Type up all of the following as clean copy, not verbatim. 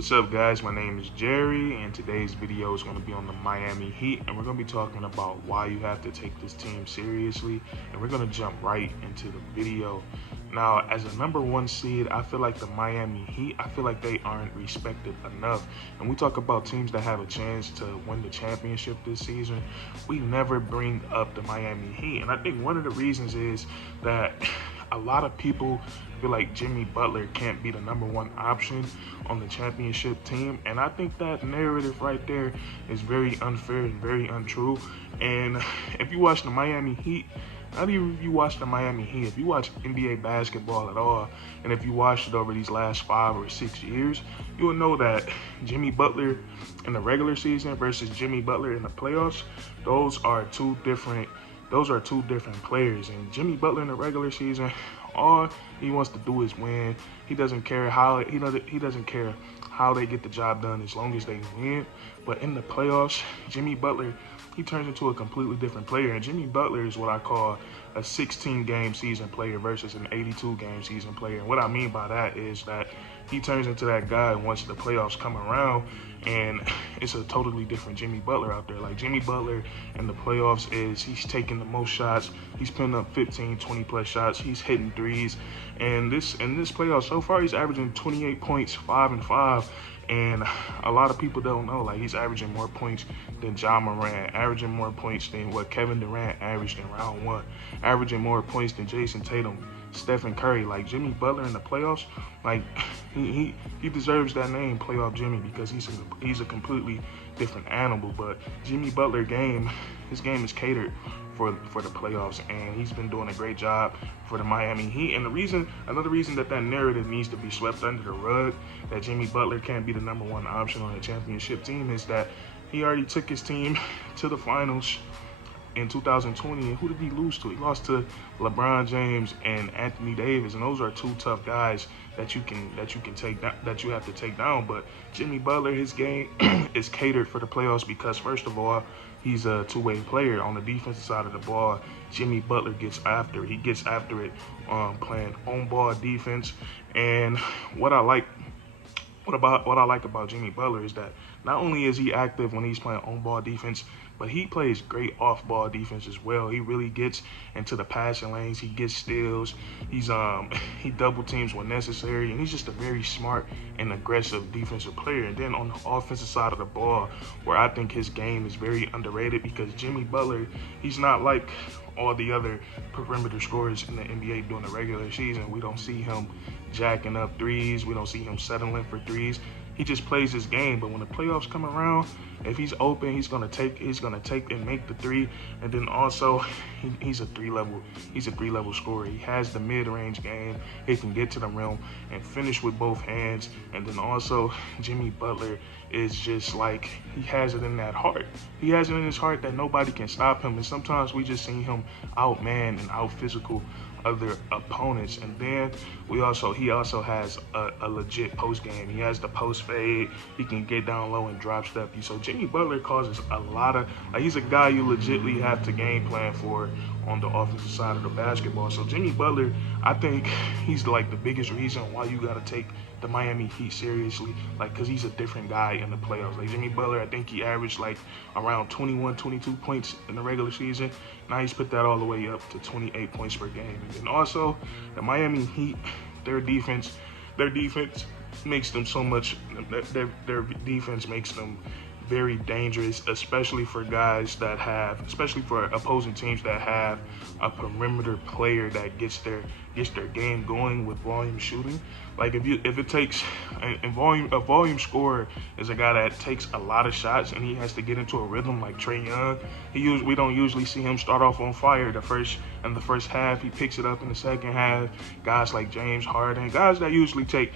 What's up, guys? My name is Jerry, and today's video is going to be on the Miami Heat, and we're going to be talking about why you have to take this team seriously, and we're going to jump right into the video. Now, as a number one seed, I feel like the Miami Heat, I feel like they aren't respected enough. And we talk about teams that have a chance to win the championship this season, we never bring up the Miami Heat, and I think one of the reasons is that a lot of people feel like Jimmy Butler can't be the number one option on the championship team. And I think that narrative right there is very unfair and very untrue. And if you watch the Miami Heat, not even if you watch the Miami Heat, if you watch NBA basketball at all, and if you watched it over these last 5 or 6 years, you will know that Jimmy Butler in the regular season versus Jimmy Butler in the playoffs, those are two different players. And Jimmy Butler in the regular season, all he wants to do is win. He doesn't care how he doesn't care how they get the job done as long as they win. But in the playoffs, Jimmy Butler, he turns into a completely different player. And Jimmy Butler is what I call a 16-game season player versus an 82-game season player. And what I mean by that is that he turns into that guy once the playoffs come around, and it's a totally different Jimmy Butler out there. Like, Jimmy Butler in the playoffs he's taking the most shots. He's putting up 15, 20 plus shots. He's hitting threes. And in this playoff so far, he's averaging 28 points, 5 and 5. And a lot of people don't know, like, he's averaging more points than John Morant, averaging more points than what Kevin Durant averaged in round one, averaging more points than Jason Tatum, Stephen Curry. Like, Jimmy Butler in the playoffs, like, he deserves that name, Playoff Jimmy, because he's a completely different animal. But Jimmy Butler his game is catered for the playoffs, and he's been doing a great job for the Miami Heat. And another reason that narrative needs to be swept under the rug, that Jimmy Butler can't be the number one option on the championship team, is that he already took his team to the finals in 2020, and who did he lose to? He lost to LeBron James and Anthony Davis, and those are two tough guys that you can take down, that you have to take down. But Jimmy Butler, his game is catered for the playoffs because, first of all, he's a two-way player. On the defensive side of the ball, Jimmy Butler gets after it. He gets after it, playing on-ball defense. And what I like about Jimmy Butler is that not only is he active when he's playing on-ball defense, but he plays great off-ball defense as well. He really gets into the passing lanes. He gets steals. He double teams when necessary, and he's just a very smart and aggressive defensive player. And then on the offensive side of the ball, where I think his game is very underrated, because Jimmy Butler, he's not like all the other perimeter scorers in the NBA during the regular season. We don't see him jacking up threes. We don't see him settling for threes. He just plays his game. But when the playoffs come around, if he's open, he's gonna take and make the three. And then also, he's a three-level scorer. He has the mid-range game. He can get to the rim and finish with both hands. And then also, Jimmy Butler is just like, he has it in that heart. He has it in his heart that nobody can stop him. And sometimes we just see him outman and out-physical other opponents. And then he also has a legit post game. He has the post fade. He can get down low and drop step you. So Jimmy Butler causes a lot of, like, he's a guy you legitly have to game plan for on the offensive side of the basketball. So Jimmy Butler, I think he's like the biggest reason why you got to take the Miami Heat seriously, like, because he's a different guy in the playoffs. Like, Jimmy Butler, I think he averaged like around 21, 22 points in the regular season. Now he's put that all the way up to 28 points per game. And also, the Miami Heat, their defense makes them so much, their defense makes them very dangerous, especially for opposing teams that have a perimeter player that gets their game going with volume shooting. Like, if it takes a volume scorer is a guy that takes a lot of shots and he has to get into a rhythm, like Trae Young. We don't usually see him start off on fire in the first half. He picks it up in the second half. Guys like James Harden, guys that usually take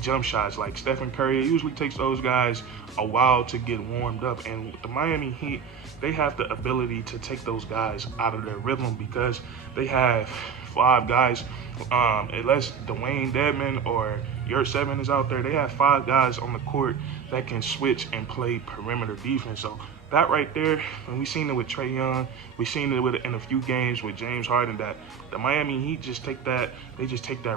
jump shots, like Stephen Curry, it usually takes those guys a while to get warmed up. And with the Miami Heat, they have the ability to take those guys out of their rhythm, because they have 5 guys, unless Dwayne Dedman or Yurt Seven is out there, they have 5 guys on the court that can switch and play perimeter defense. So that right there, and we've seen it with Trae Young, we've seen it in a few games with James Harden, that the Miami Heat just take that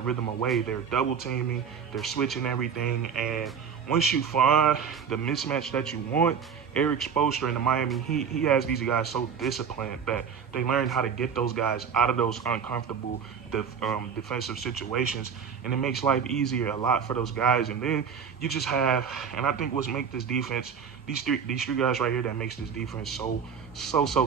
rhythm away. They're double teaming, they're switching everything, and once you find the mismatch that you want, Eric Spoelstra in the Miami Heat, he has these guys so disciplined that they learn how to get those guys out of those uncomfortable defensive situations, and it makes life easier a lot for those guys. And then you just have, and I think what's make this defense, these three guys right here that makes this defense so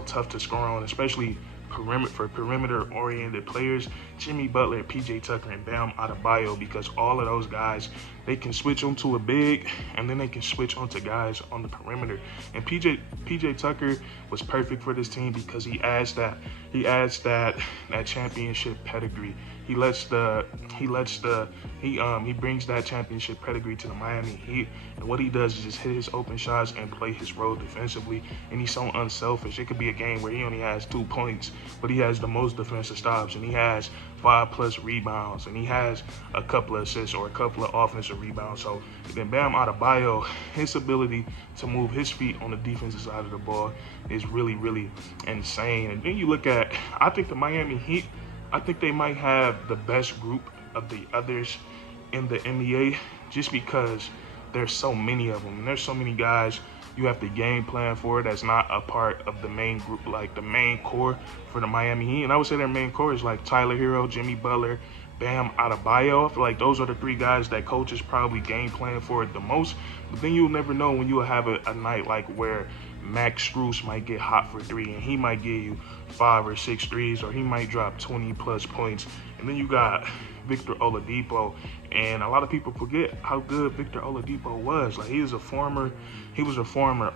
tough to score on, especially perimeter-oriented players, Jimmy Butler, PJ Tucker, and Bam Adebayo, because all of those guys, they can switch onto a big, and then they can switch onto guys on the perimeter. And PJ Tucker was perfect for this team because he adds that championship pedigree. He brings that championship pedigree to the Miami Heat, and what he does is just hit his open shots and play his role defensively. And he's so unselfish. It could be a game where he only has 2 points, but he has the most defensive stops, and he has 5+ rebounds, and he has a couple of assists or a couple of offensive rebounds. So then Bam Adebayo, his ability to move his feet on the defensive side of the ball is really insane. And then you look at, I think the Miami Heat, I think they might have the best group of the others in the NBA, just because there's so many of them. And there's so many guys you have to game plan for that's not a part of the main group, like the main core for the Miami Heat. And I would say their main core is like Tyler Hero, Jimmy Butler, Bam Adebayo. I feel like those are the 3 guys that coaches probably game plan for the most. But then you'll never know when you'll have a night like where Max Strus might get hot for 3, and he might give you 5 or 6 threes, or he might drop 20+ points. And then you got Victor Oladipo, and a lot of people forget how good Victor Oladipo was. Like, he was a former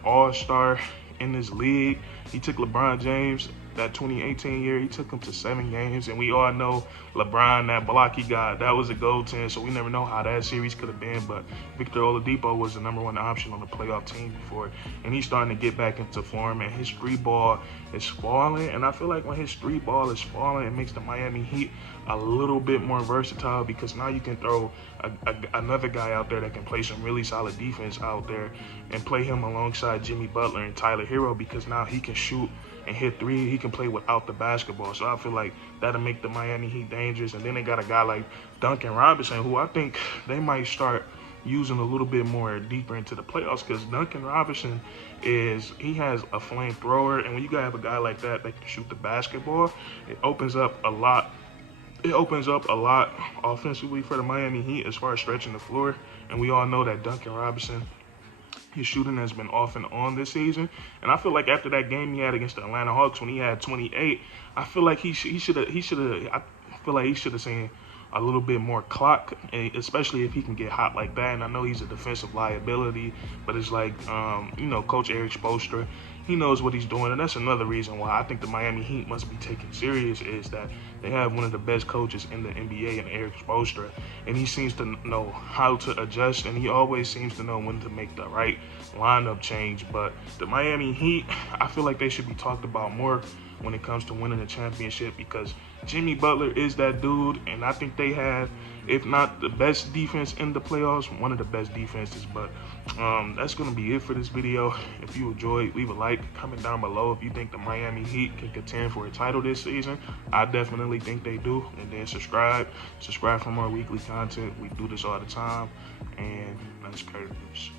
All-Star in this league. He took LeBron James that 2018 year, he took him to 7 games, and we all know LeBron, that block he got, that was a goaltend, so we never know how that series could have been. But Victor Oladipo was the #1 option on the playoff team before, and he's starting to get back into form, and his 3 ball is falling. And I feel like when his 3 ball is falling, it makes the Miami Heat a little bit more versatile, because now you can throw another guy out there that can play some really solid defense out there and play him alongside Jimmy Butler and Tyler Hero, because now he can shoot and hit 3. He can play without the basketball. So I feel like that'll make the Miami Heat dangerous. And then they got a guy like Duncan Robinson, who I think they might start using a little bit more deeper into the playoffs, because Duncan Robinson he has a flamethrower, and when you have a guy like that that can shoot the basketball, it opens up a lot. It opens up a lot offensively for the Miami Heat as far as stretching the floor. And we all know that Duncan Robinson, his shooting has been off and on this season. And I feel like after that game he had against the Atlanta Hawks when he had 28, I feel like he should have seen a little bit more clock, especially if he can get hot like that. And I know he's a defensive liability, but it's like, Coach Eric Spoelstra, he knows what he's doing. And that's another reason why I think the Miami Heat must be taken serious, is that they have one of the best coaches in the NBA in Eric Spoelstra. And he seems to know how to adjust, and he always seems to know when to make the right lineup change. But the Miami Heat, I feel like they should be talked about more when it comes to winning a championship, because Jimmy Butler is that dude, and I think they have, if not the best defense in the playoffs, one of the best defenses. But that's going to be it for this video. If you enjoyed, leave a like, comment down below if you think the Miami Heat can contend for a title this season. I definitely think they do. And then subscribe for more weekly content. We do this all the time, and that's Curtis.